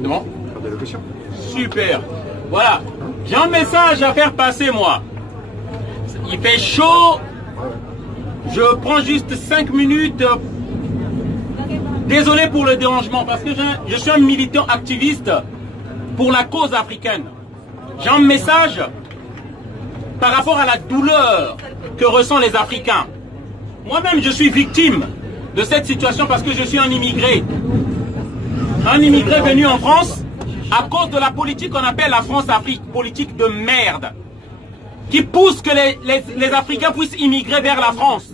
Non. Super. Voilà. J'ai un message à faire passer, moi. Il fait chaud. Je prends juste 5 minutes. Désolé pour le dérangement, parce que je suis un militant activiste pour la cause africaine. J'ai un message par rapport à la douleur que ressentent les Africains. Moi-même, je suis victime de cette situation parce que je suis un immigré. Un immigré venu en France à cause de la politique qu'on appelle la France-Afrique, politique de merde, qui pousse que les Africains puissent immigrer vers la France.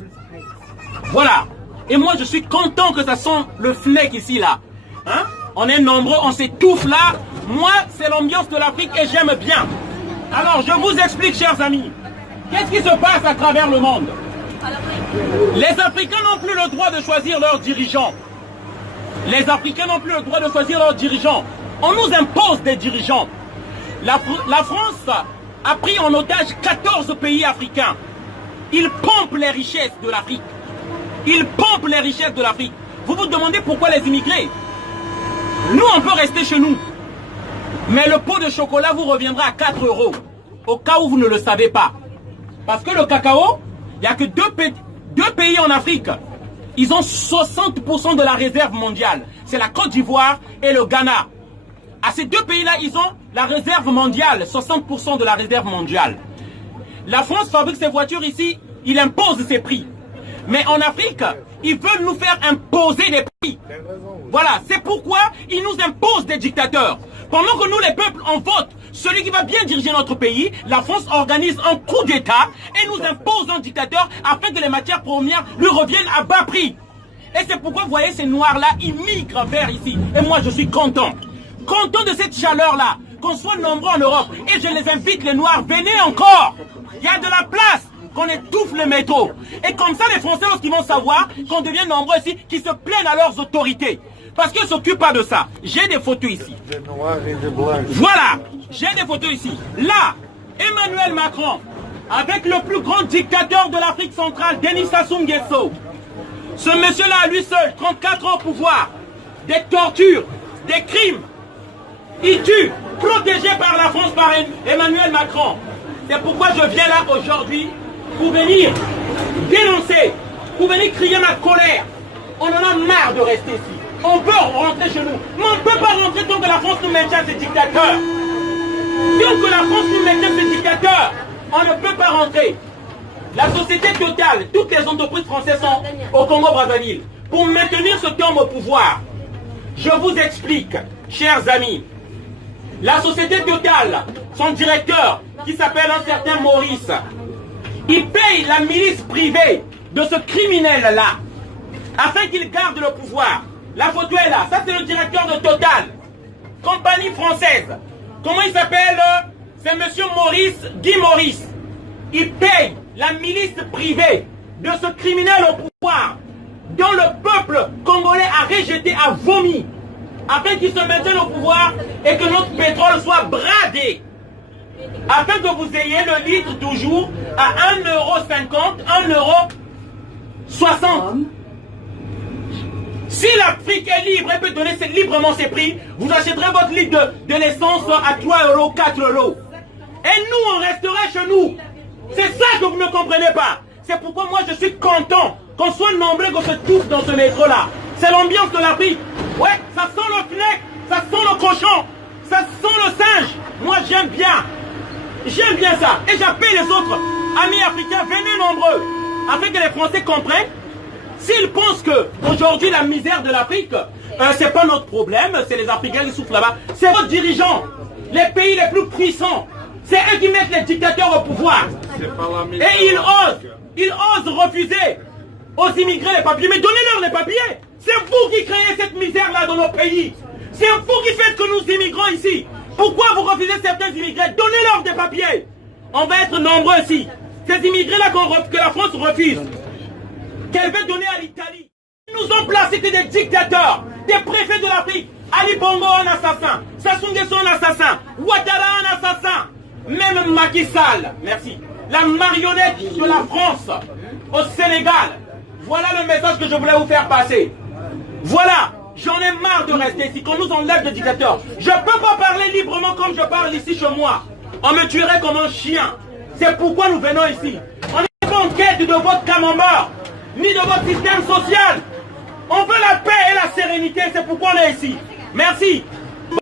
Voilà. Et moi, je suis content que ça sent le fleck ici, là. Hein? On est nombreux, on s'étouffe là. Moi, c'est l'ambiance de l'Afrique et j'aime bien. Alors, je vous explique, chers amis. Qu'est-ce qui se passe à travers le monde? Les Africains n'ont plus le droit de choisir leurs dirigeants. Les Africains n'ont plus le droit de choisir leurs dirigeants. On nous impose des dirigeants. La France a pris en otage 14 pays africains. Ils pompent les richesses de l'Afrique. Ils pompent les richesses de l'Afrique. Vous vous demandez pourquoi les immigrés? Nous, on peut rester chez nous. Mais le pot de chocolat vous reviendra à 4 €. Au cas où vous ne le savez pas. Parce que le cacao, il n'y a que deux pays en Afrique. Ils ont 60% de la réserve mondiale. C'est la Côte d'Ivoire et le Ghana. À ces deux pays-là, ils ont la réserve mondiale. 60% de la réserve mondiale. La France fabrique ses voitures ici. Il impose ses prix. Mais en Afrique, ils veulent nous faire imposer des prix. Voilà, c'est pourquoi ils nous imposent des dictateurs. Pendant que nous, les peuples, on vote celui qui va bien diriger notre pays, la France organise un coup d'État et nous impose un dictateur afin que les matières premières lui reviennent à bas prix. Et c'est pourquoi, vous voyez, ces noirs-là, ils migrent vers ici. Et moi, je suis content. Content de cette chaleur-là, qu'on soit nombreux en Europe. Et je les invite, les noirs, venez encore. Il y a de la place. Qu'on étouffe le métro. Et comme ça, les Français, lorsqu'ils vont savoir qu'on devient nombreux ici, qui se plaignent à leurs autorités. Parce qu'ils ne s'occupent pas de ça. J'ai des photos ici. Voilà. J'ai des photos ici. Là, Emmanuel Macron, avec le plus grand dictateur de l'Afrique centrale, Denis Sassou Nguesso. Ce monsieur-là, à lui seul, 34 ans au pouvoir. Des tortures, des crimes. Il tue, protégé par la France, par Emmanuel Macron. C'est pourquoi je viens là aujourd'hui pour venir dénoncer, pour venir crier ma colère. On en a marre de rester ici. On veut rentrer chez nous. Mais on ne peut pas rentrer tant que la France nous maintient ses dictateurs. Tant que la France nous maintient ses dictateurs, on ne peut pas rentrer. La société Total, toutes les entreprises françaises sont au Congo-Brazzaville. Pour maintenir ce homme au pouvoir, je vous explique, chers amis. La société Total, son directeur, qui s'appelle un certain Maurice, il paye la milice privée de ce criminel-là, afin qu'il garde le pouvoir. La photo est là, ça c'est le directeur de Total, compagnie française. Comment il s'appelle? C'est monsieur Maurice, Guy Maurice. Il paye la milice privée de ce criminel au pouvoir, dont le peuple congolais a rejeté, a vomi, afin qu'il se maintienne au pouvoir et que notre pétrole soit bradé. Afin que vous ayez le litre toujours à 1,50 €, 1,60 €. Si l'Afrique est libre et peut donner librement ses prix, vous achèterez votre litre de l'essence à 3 €, 4 €. Et nous, on restera chez nous. C'est ça que vous ne comprenez pas. C'est pourquoi moi, je suis content qu'on soit nombreux, qu'on se touche dans ce métro-là. C'est l'ambiance de l'Afrique. Ouais, ça sent le fleck, ça sent le cochon, ça sent le singe. Moi, j'aime bien. J'aime bien ça. Et j'appelle les autres amis africains, venez nombreux, afin que les Français comprennent. S'ils pensent que aujourd'hui la misère de l'Afrique, c'est pas notre problème, c'est les Africains qui souffrent là-bas, c'est vos dirigeants, les pays les plus puissants, c'est eux qui mettent les dictateurs au pouvoir. Et ils osent refuser aux immigrés les papiers. Mais donnez-leur les papiers. C'est vous qui créez cette misère-là dans nos pays. C'est vous qui faites que nous immigrons ici. Pourquoi vous refusez certains immigrés? Donnez-leur des papiers. On va être nombreux ici. Ces immigrés-là que la France refuse, qu'elle veut donner à l'Italie. Ils nous ont placé que des dictateurs, des préfets de l'Afrique. Ali Bongo un assassin, Sassou Nguesso un assassin, Ouattara un assassin, même Macky Sall, merci, la marionnette de la France au Sénégal. Voilà le message que je voulais vous faire passer. Voilà, J'en ai marre de rester ici. Qu'on nous enlève de dictateur. Je ne peux pas parler librement comme je parle ici chez moi. On me tuerait comme un chien. C'est pourquoi nous venons ici. On n'est pas en quête de votre camembert, ni de votre système social. On veut la paix et la sérénité. C'est pourquoi on est ici. Merci.